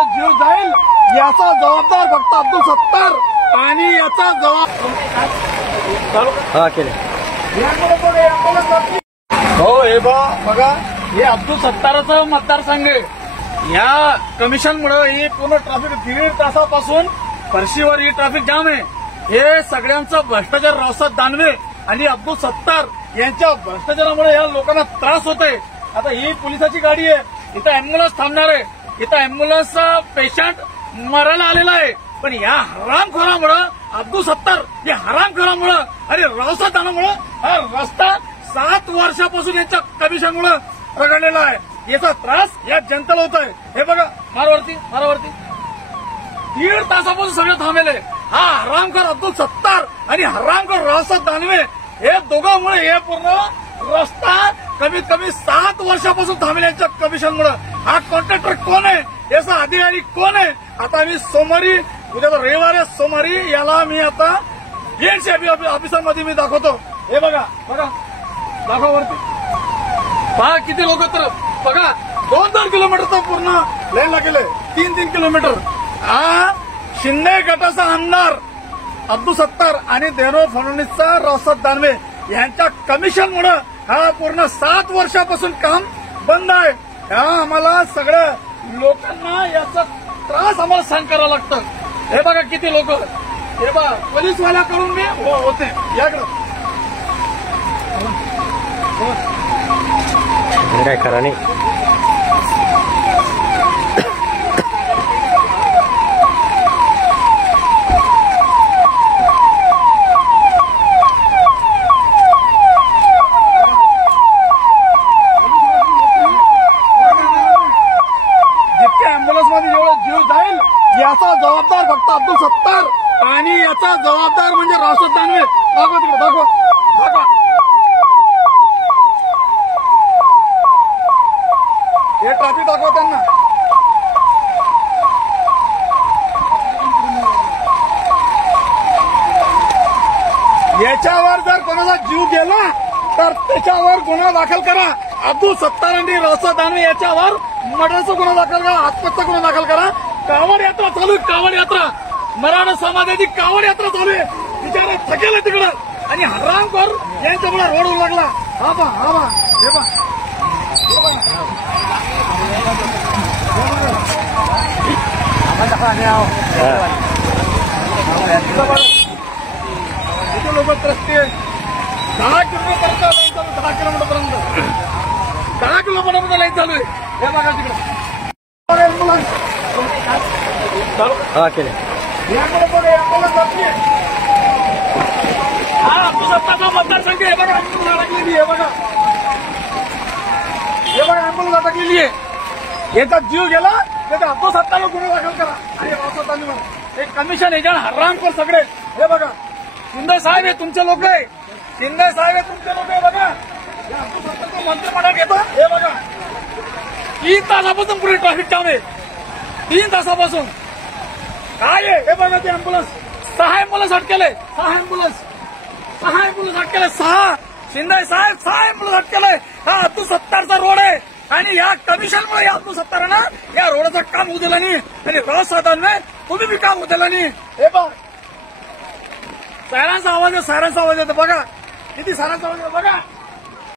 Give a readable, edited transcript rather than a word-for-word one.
जेवढा जीव जाईल याचा जबाबदार फक्त अब्दुल सत्तार आणि याचा जबाब केले हो हे बघा हे अब्दुल सत्तारचं मतदारसंघ आहे। या कमिशनमुळे ही पूर्ण ट्रॅफिक 1.5 तासापासून फरशीवर ही ट्रॅफिक जाम आहे। हे सगळ्यांचं भ्रष्टाचार रावसाहेब दानवे आणि अब्दुल सत्तार यांच्या भ्रष्टाचारामुळे या लोकांना त्रास होतोय। आता ही पोलिसाची गाडी आहे, इथं अँब्युलन्स थांबणार आहे, इथं अँब्युलन्सचा पेशंट मरायला आलेला आहे, पण या हरामखोरामुळं अब्दुल सत्तार या हरामखोरामुळं आणि रावसाहेब दानवेमुळं हा रस्ता 7 वर्षापासून यांच्या कमिशनमुळं रगडलेला आहे। याचा त्रास या जनतेला होतोय। हे बघा मारावरती 1.5 तासापासून सगळं थांबेले। हा हरामखोर अब्दुल सत्तार आणि हरामखोर रावसाहेब दानवे हे दोघांमुळे हे पूर्ण रस्ता कमीत कमी 7 वर्षापासून थांबलेल्या कमिशनमुळे। हा कॉन्ट्रॅक्टर कोण आहे, याचा अधिकारी कोण आहे? आता मी सोमवारी उद्या रविवार आहे, सोमवारी याला मी आता एनसीबी ऑफिसरमध्ये मी दाखवतो। हे बघा दाखवा वरती पहा किती लोक तर बघा 2-2 किलोमीटरचं पूर्ण लाईनला गेले, 3-3 किलोमीटर। हा शिंदे गटाचा आमदार अब्दुल सत्तार आणि देवेंद्र फडणवीसचा रावसाहेब दानवे यांच्या कमिशनमुळे हा पूर्ण 7 वर्षापासून काम बंद आहे। हा आम्हाला सगळ्या लोकांना याचा त्रास आम्हाला सहन करावा लागतं। हे बघा किती लोक, हे बघा पोलीसवाल्याकडून मी होते याकडं काय खरं नाही। जितक्या अँब्युलन्समध्ये जेवढा जीव जाईल याचा जबाबदार फक्त अब्दुल सत्तार आणि याचा जबाबदार म्हणजे रावसाहेब दानवे। दाखवा तिकडे दाखवा हे ट्रॅफिक दाखवा त्यांना। याच्यावर जर कोणाचा जीव गेला तर त्याच्यावर गुन्हा दाखल करा। अब्दुल सत्तार आणि रावसाहेब दानवे याच्यावर मर्डरचा गुन्हा दाखल करा, आत्महत्या गुन्हा दाखल करा। कावड यात्रा चालू आहे, कावड यात्रा मराठा समाजाची कावड यात्रा चालू आहे, बिचारे थकेल तिकडं आणि हरामखोर यांच्यामुळे रोड लागला। हा बा हे बा किती लोक त्रस्ती 10 किलोमीटरपर्यंत लाईन चालू, 10 किलोमीटरपर्यंत 10 किलोमीटरपर्यंत लाईन चालू आहे। हे बघा तिकडे केले हा अब्दुल सत्तारचा मतदारसंघ आहे। बघा अँब्युलन्स अडकलेली आहे, बघा अँब्युलन्स अडकलेली आहे। याचा जीव गेला तर अब्दुल सत्तारला गुन्हा दाखल करा आणि रावसाहेब दानवे एक कमिशन एजंट हरामखोर सगळे। हे बघा शिंदे साहेब हे तुमचे लोक आहे, शिंदे साहेब हे तुमचे लोक आहे। बघा अब्दुल सत्तारचं मंत्रिमंडळ घेतो। हे बघा 3 तासापासून पुढे ट्रॅफिक जाम आहे, 3 तासापासून काय आहे? हे बघा ते अँब्युलन्स 6 अँब्युलन्स अटकेले, 6 अँब्युलन्स अटकेले 6 शिंदे साहेब 6 अँब्युलन्स अटकेले। हा अब्दुल सत्तारचा रोड आहे आणि या कमिशनमुळे या अब्दुल सत्तारानं या रोडचं काम होऊ दिलं नाही आणि रावसाहेब दानवे तुम्ही बी काम होऊ दिलं नाही। हे बघ सायरनचा आवाज आहे, सायरनचा आवाज येतो बघा, किती सायरनचा आवाज आहे बघा।